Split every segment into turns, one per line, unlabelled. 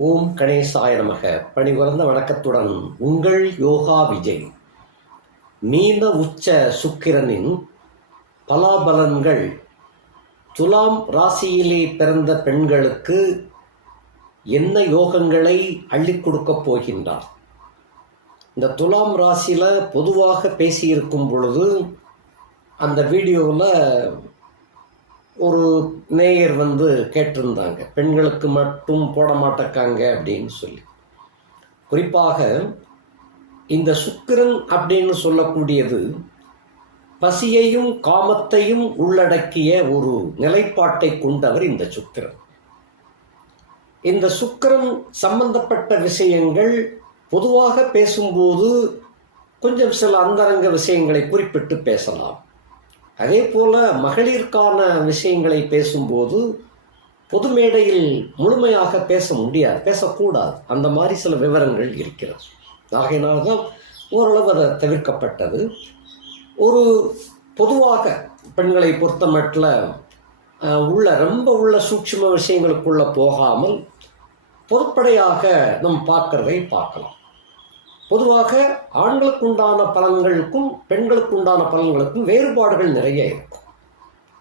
ஓம் கணேசாய நமக. பணிவர்ந்த வணக்கத்துடன் உங்கள் யோகா விஜய். நீல உச்ச சுக்கிரனின் பலாபலன்கள். துலாம் ராசியிலே பிறந்த பெண்களுக்கு என்ன யோகங்களை அள்ளிக் கொடுக்கப் போகின்றார்? இந்த துலாம் ராசியில் பொதுவாக பேசியிருக்கும் பொழுது அந்த வீடியோவில் ஒரு நேயர் வந்து கேட்டிருந்தாங்க பெண்களுக்கு மட்டும் போட மாட்டேக்காங்க அப்படின்னு சொல்லி. குறிப்பாக இந்த சுக்கிரன் அப்படின்னு சொல்லக்கூடியது பசியையும் காமத்தையும் உள்ளடக்கிய ஒரு நிலைப்பாட்டை கொண்டவர் இந்த சுக்கிரன். இந்த சுக்கிரன் சம்பந்தப்பட்ட விஷயங்கள் பொதுவாக பேசும்போது கொஞ்சம் சில அந்தரங்க விஷயங்களை குறிப்பிட்டு பேசலாம். அதே போல மகளிருக்கான விஷயங்களை பேசும்போது பொது மேடையில் முழுமையாக பேச முடியாது பேசக்கூடாது. அந்த மாதிரி சில விவரங்கள் இருக்கிறது. ஆகையினால்தான் ஓரளவு அதை தவிர்க்கப்பட்டது. ஒரு பொதுவாக பெண்களை பொறுத்தமட்டில் உள்ள ரொம்ப உள்ள சூட்சும விஷயங்களுக்குள்ளே போகாமல் பொதுப்படையாக நம் பார்க்குறதை பார்க்கலாம். பொதுவாக ஆண்களுக்கு உண்டான பலன்களுக்கும் பெண்களுக்கு உண்டான பலன்களுக்கும் வேறுபாடுகள் நிறைய இருக்கும்.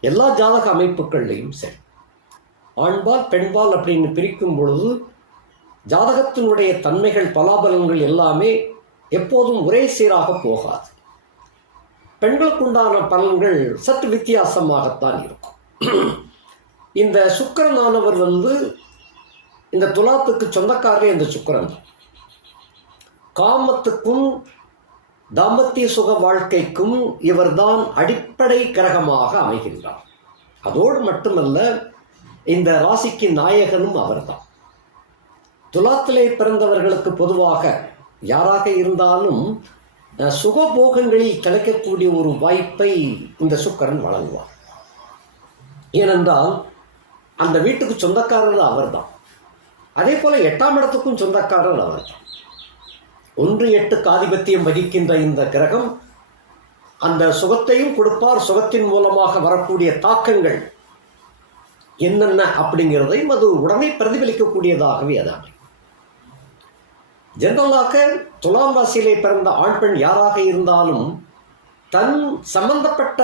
எல்லா ஜாதக அமைப்புகள்லையும் சரி. ஆண்பால் பெண்பால் அப்படின்னு பிரிக்கும் பொழுது ஜாதகத்தினுடைய தன்மைகள் பலாபலங்கள் எல்லாமே எப்போதும் ஒரே சீராக போகாது. பெண்களுக்கு உண்டான பலன்கள் சற்று வித்தியாசமாகத்தான் இருக்கும். இந்த சுக்கரனானவர் வந்து இந்த துலாத்துக்கு சொந்தக்காரரே இந்த சுக்கிரன் தான். காமத்துக்கும் தாம்பத்திய சுக வாழ்க்கைக்கும் இவர்தான் அடிப்படை கிரகமாக அமைகின்றார். அதோடு மட்டுமல்ல இந்த ராசிக்கு நாயகனும் அவர்தான். துலாத்திலே பிறந்தவர்களுக்கு பொதுவாக யாராக இருந்தாலும் சுகபோகங்களில் கிடைக்கக்கூடிய ஒரு வாய்ப்பை இந்த சுக்கரன் வழங்குவார். ஏனென்றால் அந்த வீட்டுக்கு சொந்தக்காரர் அவர்தான். அதே போல எட்டாம் இடத்துக்கும் சொந்தக்காரர் அவர்தான். ஒன்று எட்டுக்கு ஆதிபத்தியம் வகிக்கின்ற இந்த கிரகம் அந்த சுகத்தையும் கொடுப்பார். சுகத்தின் மூலமாக வரக்கூடிய தாக்கங்கள் என்னென்ன அப்படிங்கிறதையும் அது உடனே பிரதிபலிக்கக்கூடியதாகவே அது அமையும். ஜெனரலாக துலாம் ராசியிலே பிறந்த ஆண் பெண் யாராக இருந்தாலும் தன் சம்பந்தப்பட்ட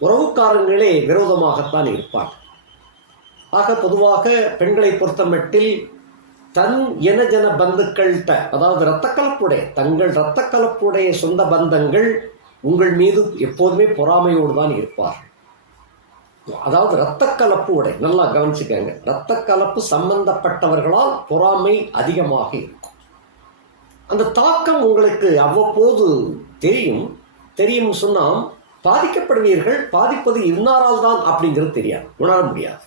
உறவுக்காரங்களே விரோதமாகத்தான் இருப்பார் ஆக பொதுவாக பெண்களை பொறுத்தமட்டில் தன் இனஜன பந்துக்கள்கிட்ட அதாவது இரத்த கலப்புடைய தங்கள் இரத்த கலப்புடைய சொந்த பந்தங்கள் உங்கள் மீது எப்போதுமே பொறாமையோடு தான் இருப்பார் அதாவது இரத்த கலப்பு உடை நல்லா கவனிச்சுக்கங்க. இரத்த கலப்பு சம்பந்தப்பட்டவர்களால் பொறாமை அதிகமாக இருக்கும். அந்த தாக்கம் உங்களுக்கு அவ்வப்போது தெரியும். தெரியும் சொன்னால் பாதிக்கப்படுவீர்கள் பாதிப்பது இன்னாரால் தான் அப்படிங்கிறது தெரியாது. உணர முடியாது.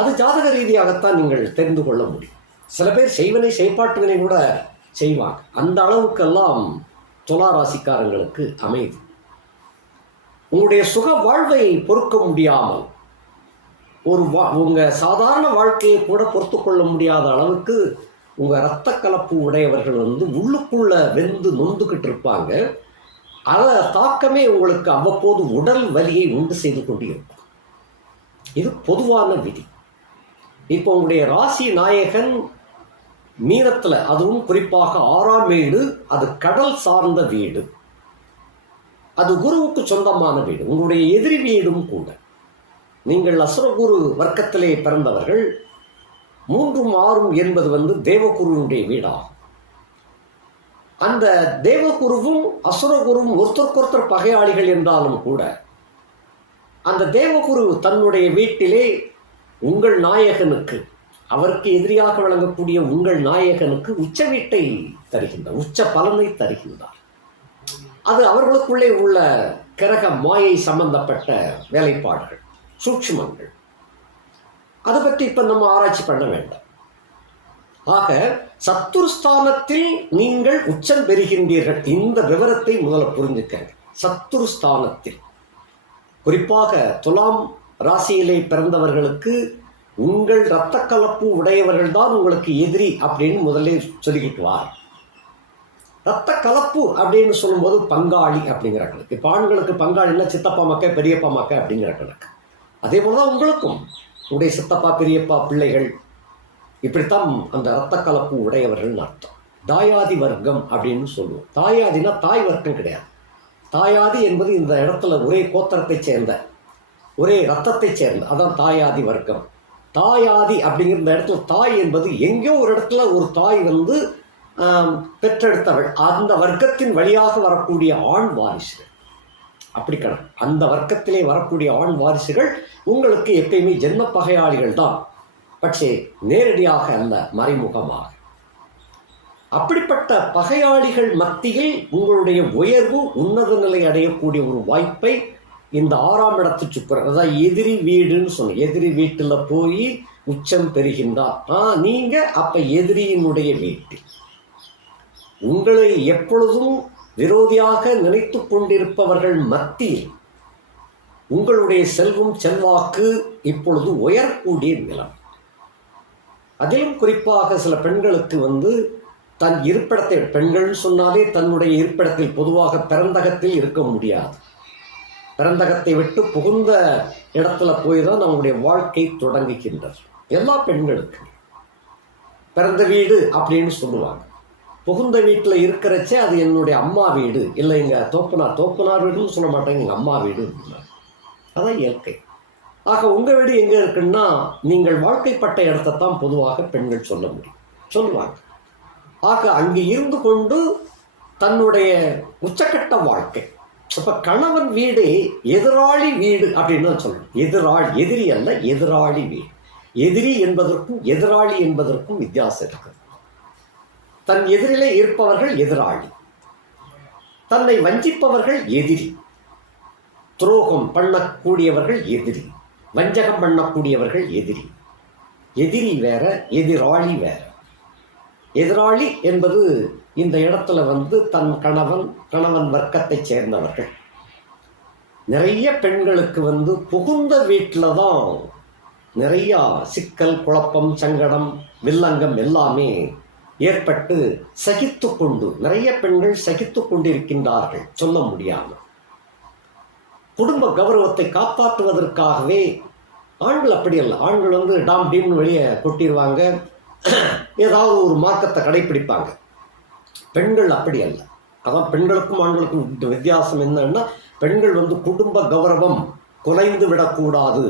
அது ஜாதக ரீதியாகத்தான் நீங்கள் தெரிந்து கொள்ள முடியும். சில பேர் செய்வனை செய்பாட்டுவினை கூட செய்வாங்க. அந்த அளவுக்கெல்லாம் துலா ராசிக்காரங்களுக்கு அமையுது உங்களுடைய சுக வாழ்வை பொறுக்க முடியாமல் ஒரு வா உங்கள் சாதாரண வாழ்க்கையை கூட பொறுத்து கொள்ள முடியாத அளவுக்கு உங்கள் இரத்த கலப்பு உடையவர்கள் வந்து உள்ளுக்குள்ள வெந்து நொந்துக்கிட்டு இருப்பாங்க. அதை தாக்கமே உங்களுக்கு அவ்வப்போது உடல் வலியை உண்டு செய்து கொண்டு இருக்கும் இது பொதுவான விதி. இப்போ உங்களுடைய ராசி நாயகன் மீனத்தில் அதுவும் குறிப்பாக ஆறாம் வீடு அது கடல் சார்ந்த வீடு. அது குருவுக்கு சொந்தமான வீடு. உங்களுடைய எதிரி வீடும் கூட. நீங்கள் அசுரகுரு வர்க்கத்திலே பிறந்தவர்கள் மூன்றும் ஆறும் என்பது வந்து தேவகுருவினுடைய வீடாகும். அந்த தேவகுருவும் அசுரகுருவும் ஒருத்தருக்கொருத்தர் பகையாளிகள் என்றாலும் கூட அந்த தேவகுரு தன்னுடைய வீட்டிலே உங்கள் நாயகனுக்கு அவருக்கு எதிரியாக விளங்கக்கூடிய உங்கள் நாயகனுக்கு உச்ச வீட்டை தருகின்றார் உச்ச பலனை தருகின்றார். அது அவர்களுக்குள்ளே உள்ள கிரக மாயை சம்பந்தப்பட்ட வேலைப்பாடுகள் சூட்சுமங்கள். அதை பற்றி இப்போ நம்ம ஆராய்ச்சி பண்ண வேண்டாம். ஆக சத்துருஸ்தானத்தில் நீங்கள் உச்சம் பெறுகின்றீர்கள். இந்த விவரத்தை முதல்ல புரிஞ்சுக்கங்க. சத்துருஸ்தானத்தில் குறிப்பாக துலாம் ராசியிலே பிறந்தவர்களுக்கு உங்கள் இரத்த கலப்பு உடையவர்கள் தான் உங்களுக்கு எதிரி அப்படின்னு முதல்ல சொல்லிக்கிட்டு வார் கலப்பு அப்படின்னு சொல்லும்போது பங்காளி அப்படிங்கிற கணக்கு. இப்போ ஆண்களுக்கு பங்காளின்னா சித்தப்பா மக்க பெரியப்பா மக்க அப்படிங்கிற கணக்கு. அதே போல தான் உங்களுக்கும் உடைய சித்தப்பா பெரியப்பா பிள்ளைகள். இப்படித்தான் அந்த இரத்த கலப்பு உடையவர்கள்னு அர்த்தம். தாயாதி வர்க்கம் அப்படின்னு சொல்லுவோம். தாயாதினா தாய் வர்க்கம் கிடையாது. தாயாதி என்பது இந்த இடத்துல ஒரே கோத்திரத்தை சேர்ந்த ஒரே ரத்தத்தைச் சேர்ந்த அதான் தாயாதி வர்க்கம். தாயாதி அப்படிங்கிற இந்த இடத்துல தாய் என்பது எங்கேயோ ஒரு இடத்துல ஒரு தாய் வந்து பெற்றெடுத்தவள். அந்த வர்க்கத்தின் வழியாக வரக்கூடிய ஆண் வாரிசுகள். அப்படி கணக்கு. அந்த வர்க்கத்திலே வரக்கூடிய ஆண் வாரிசுகள் உங்களுக்கு எப்பயுமே ஜென்ம பகையாளிகள் தான். பட்சே நேரடியாக அல்ல மறைமுகமாக. அப்படிப்பட்ட பகையாளிகள் மத்தியில் உங்களுடைய உயர்வு உன்னத நிலை அடையக்கூடிய ஒரு வாய்ப்பை இந்த ஆறாம் இடத்து சுக்கரன் அதாவது எதிரி வீடுன்னு சொன்ன எதிரி வீட்டில் போய் உச்சம் பெறுகின்றார். ஆ நீங்க அப்ப எதிரியினுடைய வீட்டில். உங்களை எப்பொழுதும் விரோதியாக நினைத்து கொண்டிருப்பவர்கள் மத்தியில் உங்களுடைய செல்வம் செல்வாக்கு இப்பொழுது உயரக்கூடிய நிலம். அதிலும் குறிப்பாக சில பெண்களுக்கு வந்து தன் இருப்பிடத்தை பெண்கள் சொன்னாலே தன்னுடைய இருப்பிடத்தில் பொதுவாக பிறந்தகத்தில் இருக்க முடியாது. பிறந்தகத்தை விட்டு புகுந்த இடத்துல போய் தான் நம்முடைய வாழ்க்கை தொடங்குகின்றது. எல்லா பெண்களுக்கும். பிறந்த வீடு அப்படின்னு சொல்லுவாங்க. புகுந்த வீட்டில் இருக்கிறச்சே அது என்னுடைய அம்மா வீடு. இல்லை எங்கள் தோப்பனார் தோப்பனார் வீடுன்னு சொல்ல மாட்டாங்க எங்கள் அம்மா வீடு. அதான் இயற்கை. ஆக உங்கள் வீடு எங்கே இருக்குன்னா நீங்கள் வாழ்க்கைப்பட்ட இடத்தை தான் பொதுவாக பெண்கள் சொல்ல முடியும். சொல்லுவாங்க. ஆக அங்கே இருந்து கொண்டு தன்னுடைய உச்சக்கட்ட வாழ்க்கை. அப்ப கணவன் வீடு எதிராளி வீடு அப்படின்னு தான் சொல்லணும். எதிராளி எதிரி அல்ல எதிராளி வீடு. எதிரி என்பதற்கும் எதிராளி என்பதற்கும் வித்தியாசம் இருக்கு தன் எதிரிலே இருப்பவர்கள் எதிராளி. தன்னை வஞ்சிப்பவர்கள் எதிரி. துரோகம் பண்ணக்கூடியவர்கள் எதிரி. வஞ்சகம் பண்ணக்கூடியவர்கள் எதிரி. எதிரி வேற எதிராளி வேற. எதிராளி என்பது இந்த இடத்துல வந்து தன் கணவன் கணவன் வர்க்கத்தை சேர்ந்தவர்கள். நிறைய பெண்களுக்கு வந்து புகுந்த வீட்டில் தான் நிறையா சிக்கல் குழப்பம் சங்கடம் வில்லங்கம் எல்லாமே ஏற்பட்டு சகித்து கொண்டு நிறைய பெண்கள் சகித்து கொண்டிருக்கின்றார்கள் சொல்ல முடியாமல். குடும்ப கௌரவத்தை காப்பாற்றுவதற்காகவே ஆண்கள் அப்படி அல்ல. ஆண்கள் வந்து டாம் டீம்னு வெளியே கொட்டிடுவாங்க ஏதாவது ஒரு மார்க்கத்தை கடைப்பிடிப்பாங்க. பெண்கள் அப்படி அல்ல. அதான் பெண்களுக்கும் ஆண்களுக்கும் வித்தியாசம் என்னன்னா பெண்கள் வந்து குடும்ப கௌரவம் குலைந்து விடக்கூடாது.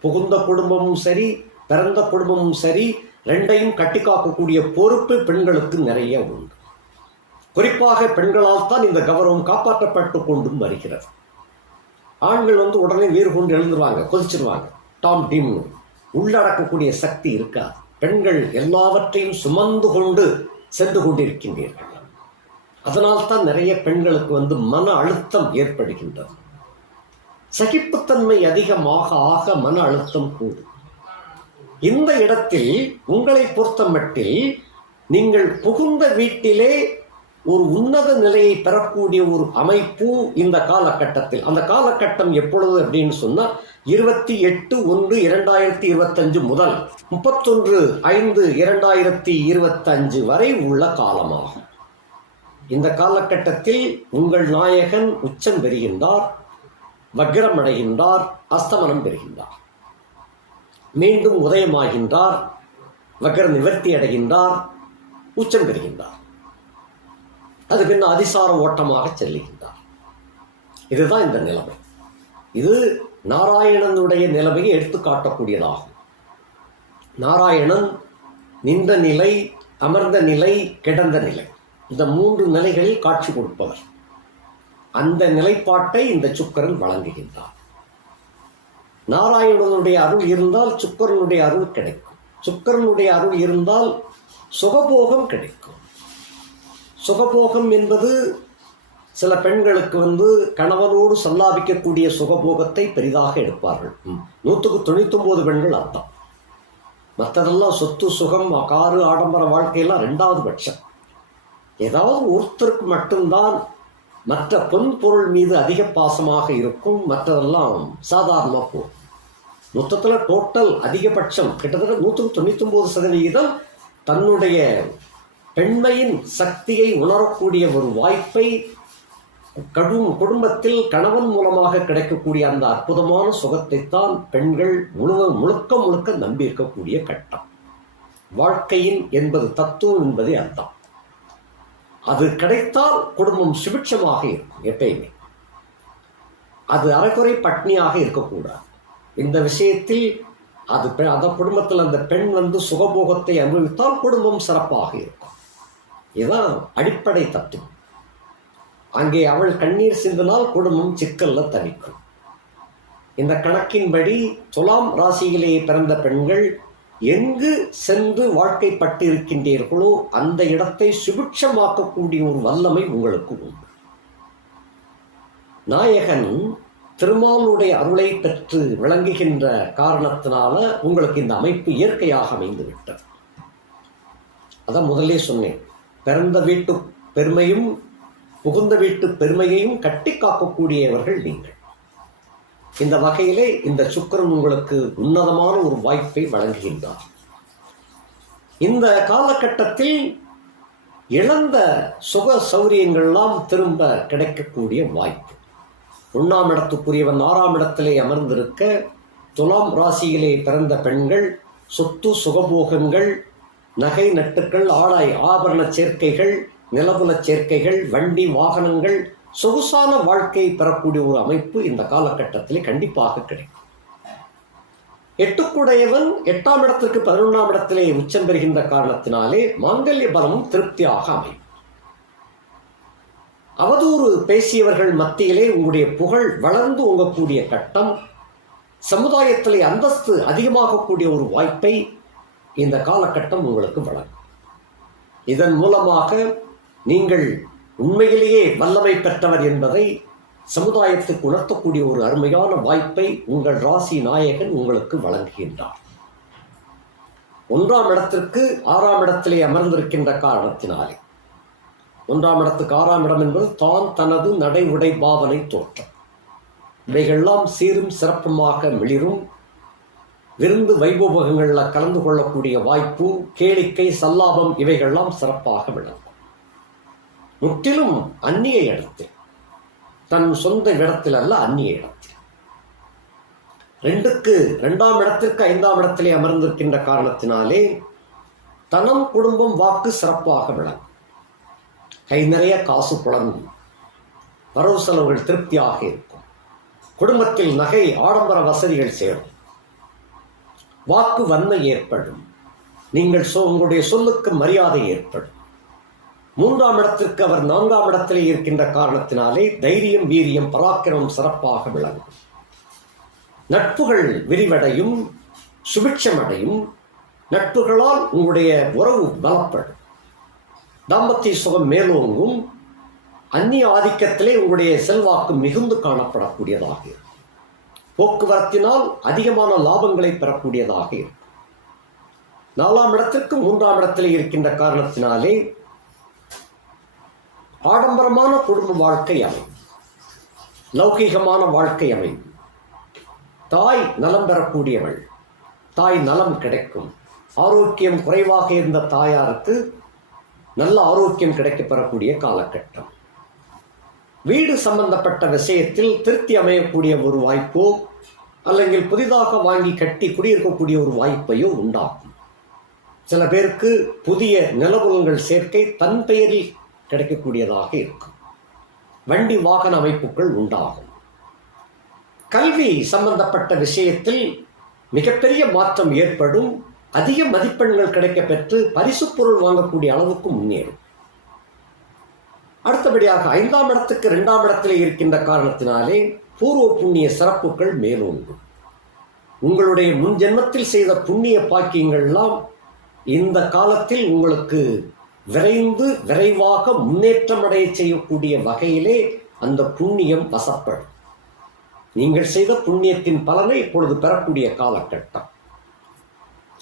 புகுந்த குடும்பமும் சரி பிறந்த குடும்பமும் சரி ரெண்டையும் கட்டி காக்கக்கூடிய பொறுப்பு பெண்களுக்கு நிறைய உண்டு. குறிப்பாக பெண்களால் தான் இந்த கௌரவம் காப்பாற்றப்பட்டு கொண்டும் வருகிறது. ஆண்கள் வந்து உடனே வீறு கொண்டு எழுந்துருவாங்க கொதிச்சிருவாங்க. டாம் டீம் உள்ளடக்கக்கூடிய சக்தி இருக்காது. பெண்கள் எல்லாவற்றையும் சுமந்து கொண்டு சென்று கொண்டிருக்கின்றீர்கள் அதனால்தான் நிறைய பெண்களுக்கு வந்து மன அழுத்தம் ஏற்படுகின்றது. சகிப்புத்தன்மை அதிகமாக ஆக மன அழுத்தம் கூடும். இந்த இடத்தில் உங்களை பொறுத்த மட்டில் நீங்கள் புகுந்த வீட்டிலே ஒரு உன்னத நிலையை பெறக்கூடிய ஒரு அமைப்பு இந்த காலகட்டத்தில். அந்த காலகட்டம் எப்பொழுது அப்படின்னு சொன்னால் இருபத்தி எட்டு ஒன்று இரண்டாயிரத்தி இருபத்தஞ்சு முதல் முப்பத்தொன்று ஐந்து இரண்டாயிரத்தி இருபத்தஞ்சு வரை உள்ள காலமாகும். இந்த காலகட்டத்தில் உங்கள் நாயகன் உச்சம் பெறுகின்றார் வக்ரம் அடைகின்றார் அஸ்தமனம் பெறுகின்றார். மீண்டும் உதயமாகின்றார் வக்ர நிவர்த்தி அடைகின்றார் உச்சம் பெறுகின்றார். அது பின்ன அதிசார ஓட்டமாக செல்லுகின்றார் இதுதான் இந்த நிலைமை. இது நாராயணனுடைய நிலைமையை எடுத்து காட்டக்கூடியதாகும். நாராயணன் நின்ற நிலை அமர்ந்த நிலை கிடந்த நிலை. இந்த மூன்று நிலைகளில் காட்சி கொடுப்பவர். அந்த நிலைப்பாட்டை இந்த சுக்கரன் வழங்குகின்றார் நாராயணனுடைய அருள் இருந்தால் சுக்கரனுடைய அருள் கிடைக்கும். சுக்கரனுடைய அருள் இருந்தால் சுகபோகம் கிடைக்கும். சுகபோகம் என்பது சில பெண்களுக்கு வந்து கணவனோடு சல்லாபிக்கக்கூடிய சுகபோகத்தை பெரிதாக எடுப்பார்கள். ம். நூற்றுக்கு தொண்ணூத்தொம்பது பெண்கள் அர்த்தம் மற்றதெல்லாம் சொத்து சுகம் காரு ஆடம்பர வாழ்க்கையெல்லாம் ரெண்டாவது பட்சம். ஏதாவது ஒருத்தருக்கு மட்டும்தான் மற்ற பொன் பொருள் மீது அதிக பாசமாக இருக்கும். மற்றதெல்லாம் சாதாரணமாக போகும். மொத்தத்தில் டோட்டல் அதிகபட்சம் கிட்டத்தட்ட நூற்றுக்கு தொண்ணூத்தொம்பது சதவிகிதம் தன்னுடைய பெண்மையின் சக்தியை உணரக்கூடிய ஒரு வாய்ப்பை கடும் குடும்பத்தில் கணவன் மூலமாக கிடைக்கக்கூடிய அந்த அற்புதமான சுகத்தை தான் பெண்கள் முழு முழுக்க முழுக்க நம்பி இருக்கக்கூடிய கட்டம். வாழ்க்கையின் என்பது தத்துவம் என்பது அர்த்தம் அது கிடைத்தால் குடும்பம் சுபிட்சமாக இருக்கும் எப்பயுமே. அது அரைக்குறை பட்னியாக இருக்கக்கூடாது. இந்த விஷயத்தில் அது அந்த குடும்பத்தில் அந்த பெண் வந்து சுகபோகத்தை அனுபவித்தால் குடும்பம் சிறப்பாக இருக்கும். இதுதான் அடிப்படை தத்துவம். அங்கே அவள் கண்ணீர் சிந்தினால் குடும்பம் சிக்கல்ல தவிக்கும். இந்த கணக்கின்படி துலாம் ராசியிலே பிறந்த பெண்கள் எங்கு சென்று வாழ்க்கைப்பட்டு இருக்கின்றீர்களோ அந்த இடத்தை சுபிட்சமாக்கக்கூடிய ஒரு வல்லமை உங்களுக்கு உண்டு. நாயகன் திருமாலுடைய அருளை பெற்று விளங்குகின்ற காரணத்தினால உங்களுக்கு இந்த அமைப்பு இயற்கையாக அமைந்து விட்டது அதான் முதலே சொன்னேன். பிறந்த வீட்டு பெருமையும் புகுந்த வீட்டு பெருமையையும் கட்டி காக்கக்கூடியவர்கள் நீங்கள். இந்த வகையிலே இந்த சுக்கரன் உங்களுக்கு உன்னதமான ஒரு வாய்ப்பை வழங்குகின்றார் இந்த காலகட்டத்தில் இழந்த சுக சௌரியங்கள்லாம் திரும்ப கிடைக்கக்கூடிய வாய்ப்பு. ஒன்றாம் இடத்துக்குரியவன் ஆறாம் இடத்திலே அமர்ந்திருக்க துலாம் ராசியிலே பிறந்த பெண்கள் சொத்து சுகபோகங்கள் நகை நட்டுக்கள் ஆடாய் ஆபரண சேர்க்கைகள் நிலபுலச் சேர்க்கைகள் வண்டி வாகனங்கள் சொகுசான வாழ்க்கையை பெறக்கூடிய ஒரு அமைப்பு இந்த காலகட்டத்தில் கண்டிப்பாக கிடைக்கும். எட்டுக்குடையவன் எட்டாம் இடத்திற்கு பதினொன்றாம் இடத்திலே உச்சம் பெறுகின்ற காரணத்தினாலே மாங்கல்ய பலமும் திருப்தியாக அமையும். அவதூறு பேசியவர்கள் மத்தியிலே உங்களுடைய புகழ் வளர்ந்து ஓங்கக்கூடிய கட்டம் சமுதாயத்திலே அந்தஸ்து அதிகமாகக்கூடிய ஒரு வாய்ப்பை இந்த காலகட்டம் உங்களுக்கு வழங்கும். இதன் மூலமாக நீங்கள் உண்மையிலேயே வல்லமை பெற்றவர் என்பதை சமுதாயத்துக்கு உணர்த்தக்கூடிய ஒரு அருமையான வாய்ப்பை உங்கள் ராசி நாயகன் உங்களுக்கு வழங்குகின்றார். ஒன்றாம் இடத்திற்கு ஆறாம் இடத்திலே அமர்ந்திருக்கின்ற காரணத்தினாலே. ஒன்றாம் இடத்துக்கு ஆறாம் இடம் என்பது தான் தனது நடை உடை பாவனை தோற்றம். இவைகள்லாம் சீரும் சிறப்புமாக மிளிரும். விருந்து வைபோபகங்களில் கலந்து கொள்ளக்கூடிய வாய்ப்பு கேளிக்கை சல்லாபம் இவைகள்லாம் சிறப்பாக விளங்கும். முற்றிலும் அந்நிய இடத்தில் தன் சொந்த இடத்தில் அல்ல அந்நிய இடத்தில். ரெண்டுக்கு ரெண்டாம் இடத்திற்கு ஐந்தாம் இடத்திலே அமர்ந்திருக்கின்ற காரணத்தினாலே தனம் குடும்பம் வாக்கு சிறப்பாக விளங்கும். கை நிறைய காசு புழங்கும் வரவு செலவுகள் திருப்தியாக இருக்கும். குடும்பத்தில் நகை ஆடம்பர வசதிகள் சேரும். வாக்கு வன்மை ஏற்படும். நீங்கள் சொ உங்களுடைய சொல்லுக்கு மரியாதை ஏற்படும். மூன்றாம் இடத்திற்கு அவர் நான்காம் இடத்திலே இருக்கின்ற காரணத்தினாலே தைரியம் வீரியம் பராக்கிரமம் சிறப்பாக விளங்கும். நட்புகள் விரிவடையும் சுபிட்சமடையும் நட்புகளால் உங்களுடைய உறவு பலப்படும். தாம்பத்திய சுகம் மேலோங்கும். அந்நிய ஆதிக்கத்திலே உங்களுடைய செல்வாக்கு மிகுந்து காணப்படக்கூடியதாக இருக்கும். போக்குவரத்தினால் அதிகமான லாபங்களை பெறக்கூடியதாக இருக்கும். நாலாம் இடத்திற்கு மூன்றாம் இடத்திலே இருக்கின்ற காரணத்தினாலே ஆடம்பரமான குடும்ப வாழ்க்கை அமையும். லௌகிகமான வாழ்க்கை அமையும். தாய் நலம் பெறக்கூடியவள் தாய் நலம் கிடைக்கும். ஆரோக்கியம் குறைவாக இருந்த தாயாருக்கு நல்ல ஆரோக்கியம் கிடைக்கப் பெறக்கூடிய காலகட்டம். வீடு சம்பந்தப்பட்ட விஷயத்தில் திருப்தி அமையக்கூடிய ஒரு வாய்ப்போ அல்லது புதிதாக வாங்கி கட்டி குடியிருக்கக்கூடிய ஒரு வாய்ப்பையோ உண்டாகும் சில பேருக்கு புதிய நிலபுலங்கள் சேர்க்கை தன் பெயரில் கிடைக்கக்கூடியதாக இருக்கும். வண்டி வாகன அமைப்புகள் உண்டாகும். கல்வி சம்பந்தப்பட்ட விஷயத்தில் மிகப்பெரிய மாற்றம் ஏற்படும். அதிக மதிப்பெண்கள் கிடைக்கப்பெற்று பரிசு பொருள் வாங்கக்கூடிய அளவுக்கு முன்னேறும். அடுத்தபடியாக ஐந்தாம் இடத்துக்கு இரண்டாம் இடத்திலே இருக்கின்ற காரணத்தினாலே பூர்வ புண்ணிய சிறப்புகள் மேலோங்கும். உங்களுடைய முன் ஜென்மத்தில் செய்த புண்ணிய பாக்கியங்கள்லாம் இந்த காலத்தில் உங்களுக்கு விரைந்து விரைவாக முன்னேற்றம் அடைய செய்யக்கூடிய வகையிலே அந்த புண்ணியம் வசப்படும். நீங்கள் செய்த புண்ணியத்தின் பலனை இப்பொழுது பெறக்கூடிய காலகட்டம்.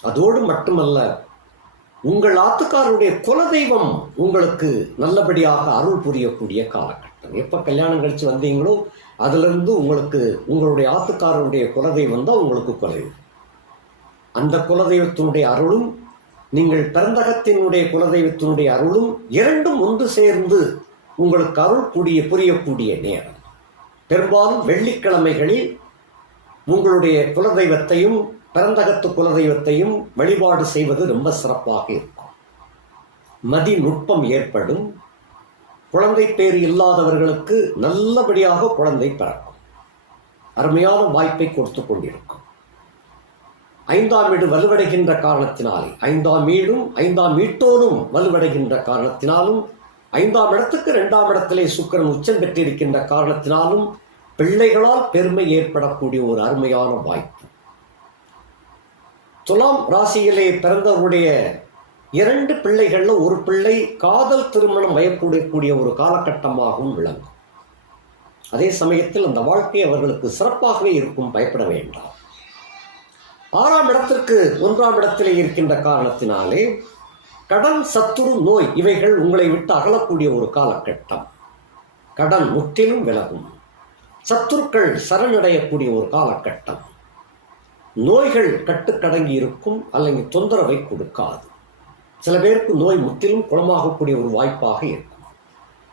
அதோடு மட்டுமல்ல உங்கள் ஆத்துக்காரருடைய குலதெய்வம் உங்களுக்கு நல்லபடியாக அருள் புரியக்கூடிய காலகட்டம். எப்போ கல்யாணம் கழிச்சு வந்தீங்களோ அதிலிருந்து உங்களுக்கு உங்களுடைய ஆத்துக்காரருடைய குலதெய்வம் தான் உங்களுக்கு குலதெய்வம். அந்த குலதெய்வத்தினுடைய அருளும் நீங்கள் பிறந்தகத்தினுடைய குலதெய்வத்தினுடைய அருளும் இரண்டும் ஒன்று சேர்ந்து உங்களுக்கு அருள் கூடிய புரியக்கூடிய நேரம். பெரும்பாலும் வெள்ளிக்கிழமைகளில் உங்களுடைய குலதெய்வத்தையும் பிறந்தகத்து குலதெய்வத்தையும் வழிபாடு செய்வது ரொம்ப சிறப்பாக இருக்கும். மதி நுட்பம் ஏற்படும். குழந்தை பேர் இல்லாதவர்களுக்கு நல்லபடியாக குழந்தை பிறக்கும். அருமையான வாய்ப்பை கொடுத்து கொண்டிருக்கும். ஐந்தாம் வீடு வலுவடைகின்ற காரணத்தினாலே ஐந்தாம் வீடும் ஐந்தாம் வீட்டோனும் வலுவடைகின்ற காரணத்தினாலும் ஐந்தாம் இடத்துக்கு இரண்டாம் இடத்திலே சுக்கரன் உச்சம் பெற்றிருக்கின்ற காரணத்தினாலும் பிள்ளைகளால் பெருமை ஏற்படக்கூடிய ஒரு அருமையான வாய்ப்பு. துலாம் ராசியிலே பிறந்தவருடைய இரண்டு பிள்ளைகளில் ஒரு பிள்ளை காதல் திருமணம் வயக்கூடிய ஒரு காலகட்டமாகவும் விளங்கும். அதே சமயத்தில் அந்த வாழ்க்கை அவர்களுக்கு சிறப்பாகவே இருக்கும் பயப்பட வேண்டாம். ஆறாம் இடத்திற்கு ஒன்றாம் இடத்திலே இருக்கின்ற காரணத்தினாலே கடன் சத்துரு நோய் இவைகள் உங்களை விட்டு அகலக்கூடிய ஒரு காலகட்டம். கடன் முற்றிலும் விலகும். சத்துருக்கள் சரணடையக்கூடிய ஒரு காலகட்டம். நோய்கள் கட்டுக்கடங்கி இருக்கும் அல்லது தொந்தரவை கொடுக்காது. சில பேருக்கு நோய் முற்றிலும் குணமாகக்கூடிய ஒரு வாய்ப்பாக இருக்கும்.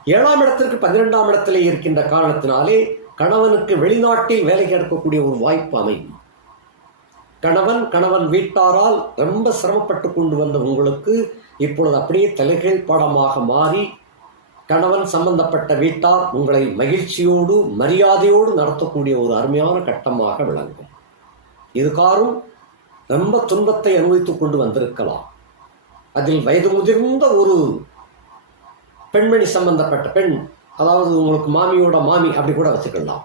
ஏழாம் இடத்திற்கு பன்னிரெண்டாம் இடத்திலே இருக்கின்ற காரணத்தினாலே கணவனுக்கு வெளிநாட்டில் வேலை கிடைக்கக்கூடிய ஒரு வாய்ப்பு அமையும். கணவன் கணவன் வீட்டாரால் ரொம்ப சிரமப்பட்டு கொண்டு வந்த உங்களுக்கு இப்பொழுது அப்படியே தலைகீழ் பாடமாக மாறி கணவன் சம்பந்தப்பட்ட வீட்டார் உங்களை மகிழ்ச்சியோடு மரியாதையோடு நடத்தக்கூடிய ஒரு அருமையான கட்டமாக விளங்கும். இதுகாரும் ரொம்ப துன்பத்தை அனுபவித்துக் கொண்டு வந்திருக்கலாம். அதில் வயது முதிர்ந்த ஒரு பெண்மணி சம்பந்தப்பட்ட பெண் அதாவது உங்களுக்கு மாமியோட மாமி அப்படி கூட வச்சுக்கலாம்.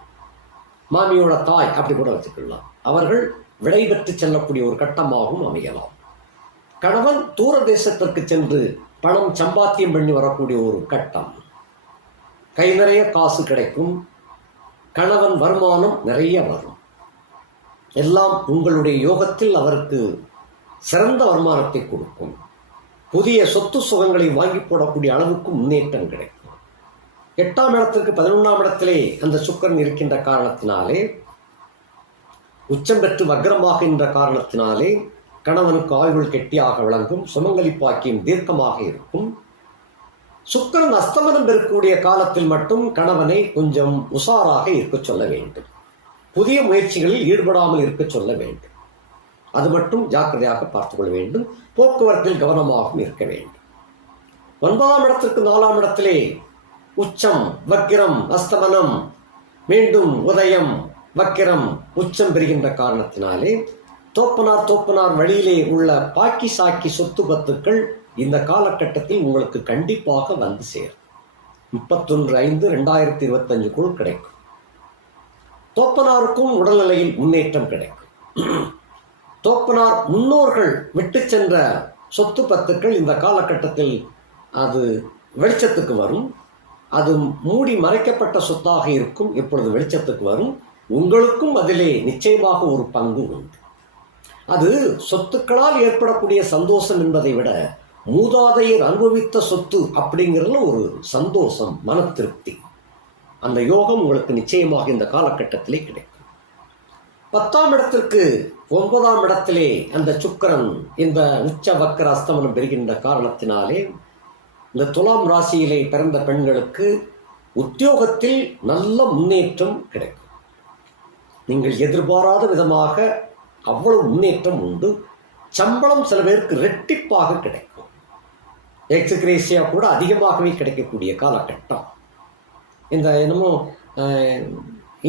மாமியோட தாய் அப்படி கூட வச்சுக்கலாம். அவர்கள் விடை பெற்று செல்லக்கூடிய ஒரு கட்டமாகவும் அமையலாம். கணவன் தூர தேசத்திற்கு சென்று பணம் சம்பாத்தியம் பண்ணி வரக்கூடிய ஒரு கட்டம். கை நிறைய காசு கிடைக்கும். கணவன் வருமானம் நிறைய வரும். எல்லாம் உங்களுடைய யோகத்தில் அவருக்கு சிறந்த வருமானத்தை கொடுக்கும். புதிய சொத்து சுகங்களை வாங்கி போடக்கூடிய அளவுக்கு முன்னேற்றம் கிடைக்கும். எட்டாம் இடத்திற்கு பதினொன்றாம் இடத்திலே அந்த சுக்கரன் இருக்கின்ற காரணத்தினாலே உச்சம் பெற்று வக்ரமாகின்ற காரணத்தினாலே கணவனுக்கு ஆய்வுகள் கெட்டியாக விளங்கும் சுமங்கலி பாக்கியம் தீர்க்கமாக இருக்கும். சுக்கரன் அஸ்தமனம் பெறக்கூடிய காலத்தில் மட்டும் கணவனை கொஞ்சம் உஷாராக இருக்க சொல்ல வேண்டும். புதிய முயற்சிகளில் ஈடுபடாமல் இருக்க சொல்ல வேண்டும். அது மட்டும் ஜாக்கிரதையாக பார்த்துக்கொள்ள வேண்டும். போக்குவரத்தில் கவனமாகவும் இருக்க வேண்டும். ஒன்பதாம் இடத்திற்கு நாலாம் இடத்திலே உச்சம் வக்கிரம் அஸ்தமனம் மீண்டும் உதயம் வக்கிரம் உச்சம் பெறுகின்ற காரணத்தினாலே தோப்பனார் தோப்பனார் வழியிலே உள்ள பாக்கி சாக்கி சொத்து பத்துக்கள் இந்த காலகட்டத்தில் உங்களுக்கு கண்டிப்பாக வந்து சேரும். முப்பத்தொன்று ஐந்து ரெண்டாயிரத்தி இருபத்தஞ்சுக்குள் கிடைக்கும். தோப்பனாருக்கும் உடல்நிலையில் முன்னேற்றம் கிடைக்கும். தோப்பனார் முன்னோர்கள் விட்டு சென்ற சொத்து பத்துக்கள் இந்த காலகட்டத்தில் அது வெளிச்சத்துக்கு வரும். அது மூடி மறைக்கப்பட்ட சொத்தாக இருக்கும். இப்பொழுது வெளிச்சத்துக்கு வரும். உங்களுக்கும் அதிலே நிச்சயமாக ஒரு பங்கு உண்டு. அது சொத்துக்களால் ஏற்படக்கூடிய சந்தோஷம் என்பதை விட மூதாதையர் அனுபவித்த சொத்து அப்படிங்கிறதுல ஒரு சந்தோஷம் மன திருப்தி. அந்த யோகம் உங்களுக்கு நிச்சயமாக இந்த காலகட்டத்திலே கிடைக்கும். பத்தாம் இடத்திற்கு ஒன்பதாம் இடத்திலே அந்த சுக்கரன் இந்த உச்ச வக்கர அஸ்தமனம் பெறுகின்ற காரணத்தினாலே இந்த துலாம் ராசியிலே பிறந்த பெண்களுக்கு உத்தியோகத்தில் நல்ல முன்னேற்றம் கிடைக்கும். நீங்கள் எதிர்பாராத விதமாக அவ்வளவு முன்னேற்றம் உண்டு. சம்பளம் சில பேருக்கு ரெட்டிப்பாக கிடைக்கும். எக்ஸ்கிரேசியா கூட அதிகமாகவே கிடைக்கக்கூடிய காலகட்டம். இந்த என்னமோ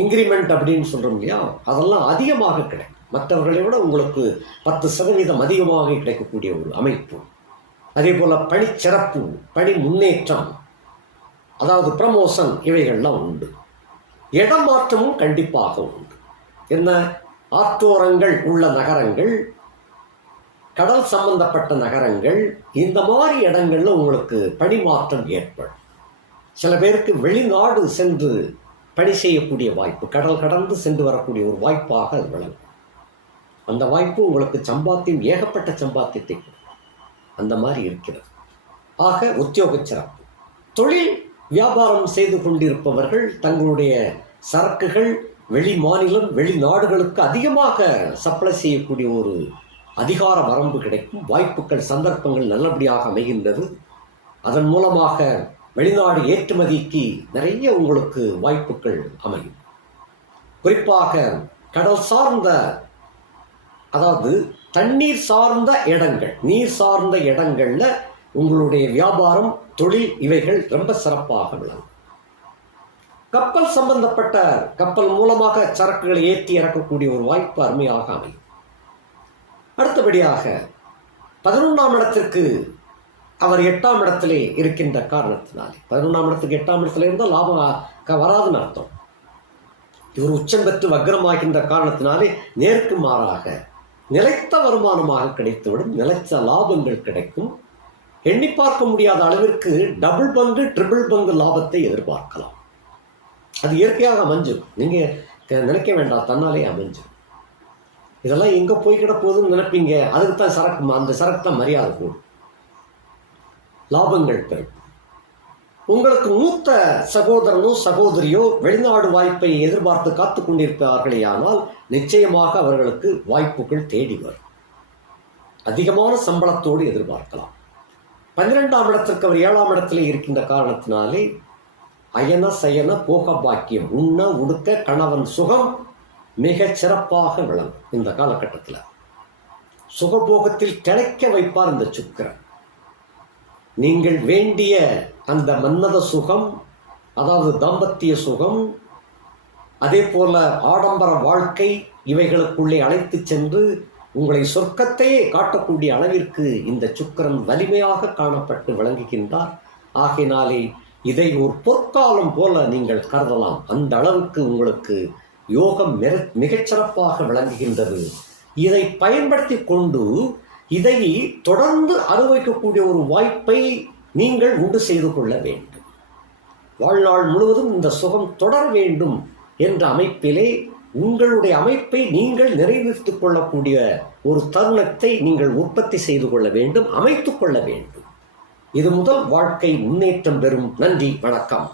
இன்க்ரிமெண்ட் அப்படின்னு சொல்கிறோம் இல்லையா? அதெல்லாம் அதிகமாக கிடைக்கும். மற்றவர்களை விட உங்களுக்கு பத்து சதவீதம் அதிகமாக கிடைக்கக்கூடிய ஒரு அமைப்பு. அதே போல் பணிச்சிறப்பு பணி முன்னேற்றம் அதாவது ப்ரமோஷன் இவைகள்லாம் உண்டு. இடமாற்றமும் கண்டிப்பாக உண்டு. என்ன? ஆத்தோரங்கள் உள்ள நகரங்கள் கடல் சம்பந்தப்பட்ட நகரங்கள் இந்த மாதிரி இடங்கள்ல உங்களுக்கு பணிமாற்றம் ஏற்படும். சில பேருக்கு வெளிநாடு சென்று பணி செய்யக்கூடிய வாய்ப்பு கடல் கடந்து சென்று வரக்கூடிய ஒரு வாய்ப்பாக அது விளங்கும். அந்த வாய்ப்பு உங்களுக்கு சம்பாத்தியம் ஏகப்பட்ட சம்பாத்தியத்தை கொடுக்கும். அந்த மாதிரி இருக்கிறது. ஆக உத்தியோக சிறப்பு. தொழில் வியாபாரம் செய்து கொண்டிருப்பவர்கள் தங்களுடைய சரக்குகள் வெளி மாநிலம் வெளிநாடுகளுக்கு அதிகமாக சப்ளை செய்யக்கூடிய ஒரு அதிகார வரம்பு கிடைக்கும். வாய்ப்புகள் சந்தர்ப்பங்கள் நல்லபடியாக அமைகின்றது. அதன் மூலமாக வெளிநாடு ஏற்றுமதிக்கு நிறைய உங்களுக்கு வாய்ப்புகள் அமையும். குறிப்பாக கடல் சார்ந்த அதாவது தண்ணீர் சார்ந்த இடங்கள் நீர் சார்ந்த இடங்கள்ல உங்களுடைய வியாபாரம் தொழில் இவைகள் ரொம்ப சிறப்பாக விளங்கும். கப்பல் சம்பந்தப்பட்ட கப்பல் மூலமாக சரக்குகளை ஏற்றி இறக்கக்கூடிய ஒரு வாய்ப்பு அருமையாக அமையும். அடுத்தபடியாக பதினொன்றாம் இடத்திற்கு அவர் எட்டாம் இடத்திலே இருக்கின்ற காரணத்தினாலே. பதினொன்றாம் இடத்துக்கு எட்டாம் இடத்துல இருந்தால் லாபம் க- வராதுன்னு அர்த்தம். இவர் உச்சம் பெற்று வக்ரமாகின்ற காரணத்தினாலே நேருக்கு மாறாக நிலைத்த வருமானமாக கிடைத்துவிடும் நிலைத்த லாபங்கள் கிடைக்கும். எண்ணி பார்க்க முடியாத அளவிற்கு டபுள் பங்கு ட்ரிபிள் பங்கு லாபத்தை எதிர்பார்க்கலாம். அது இயற்கையாக அமைஞ்சிடும் நீங்கள் நினைக்க வேண்டாம் தன்னாலே அமைஞ்சிடும் இதெல்லாம் எங்கே போய் கிட போகுதுன்னு நினைப்பீங்க. அதுக்கு தான் சரக்கு அந்த சரக்கு தான் மரியாதை கூடும் லாபங்கள் பெறும் உங்களுக்கு மூத்த சகோதரனோ சகோதரியோ வெளிநாடு வாய்ப்பை எதிர்பார்த்து காத்து கொண்டிருப்பார்களேயானால் நிச்சயமாக அவர்களுக்கு வாய்ப்புகள் தேடி வரும். அதிகமான சம்பளத்தோடு எதிர்பார்க்கலாம். பன்னிரெண்டாம் இடத்திற்கு அவர் ஏழாம் இடத்திலே இருக்கின்ற காரணத்தினாலே அயன சயன போக பாக்கியம் உண்ண உடுக்க கணவன் சுகம் மிகச் சிறப்பாக விளங்கும் இந்த காலகட்டத்தில். சுகபோகத்தில் திளைக்க வைப்பார் இந்த சுக்கிரன். நீங்கள் வேண்டிய அந்த மன்னத சுகம் அதாவது தாம்பத்திய சுகம் அதே போல ஆடம்பர வாழ்க்கை இவைகளுக்குள்ளே அழைத்து சென்று உங்களை சொர்க்கத்தையே காட்டக்கூடிய அளவிற்கு இந்த சுக்கிரன் வலிமையாக காணப்பட்டு விளங்குகின்றார். ஆகையினாலே இதை ஒரு பொற்காலம் போல நீங்கள் கருதலாம். அந்த அளவுக்கு உங்களுக்கு யோகம் மிக- மிகச்சிறப்பாக விளங்குகின்றது. இதை பயன்படுத்தி கொண்டு இதை தொடர்ந்து அனுபவிக்கக்கூடிய ஒரு வாய்ப்பை நீங்கள் உண்டு செய்து கொள்ள வேண்டும். வாழ்நாள் முழுவதும் இந்த சுகம் தொடர வேண்டும் என்ற அமைப்பிலே உங்களுடைய அமைப்பை நீங்கள் நிறைவேற்றிக் கொள்ளக்கூடிய ஒரு தருணத்தை நீங்கள் உற்பத்தி செய்து கொள்ள வேண்டும் அமைத்துக் கொள்ள வேண்டும். இது முதல் வாழ்க்கை முன்னேற்றம் பெறும். நன்றி வணக்கம்.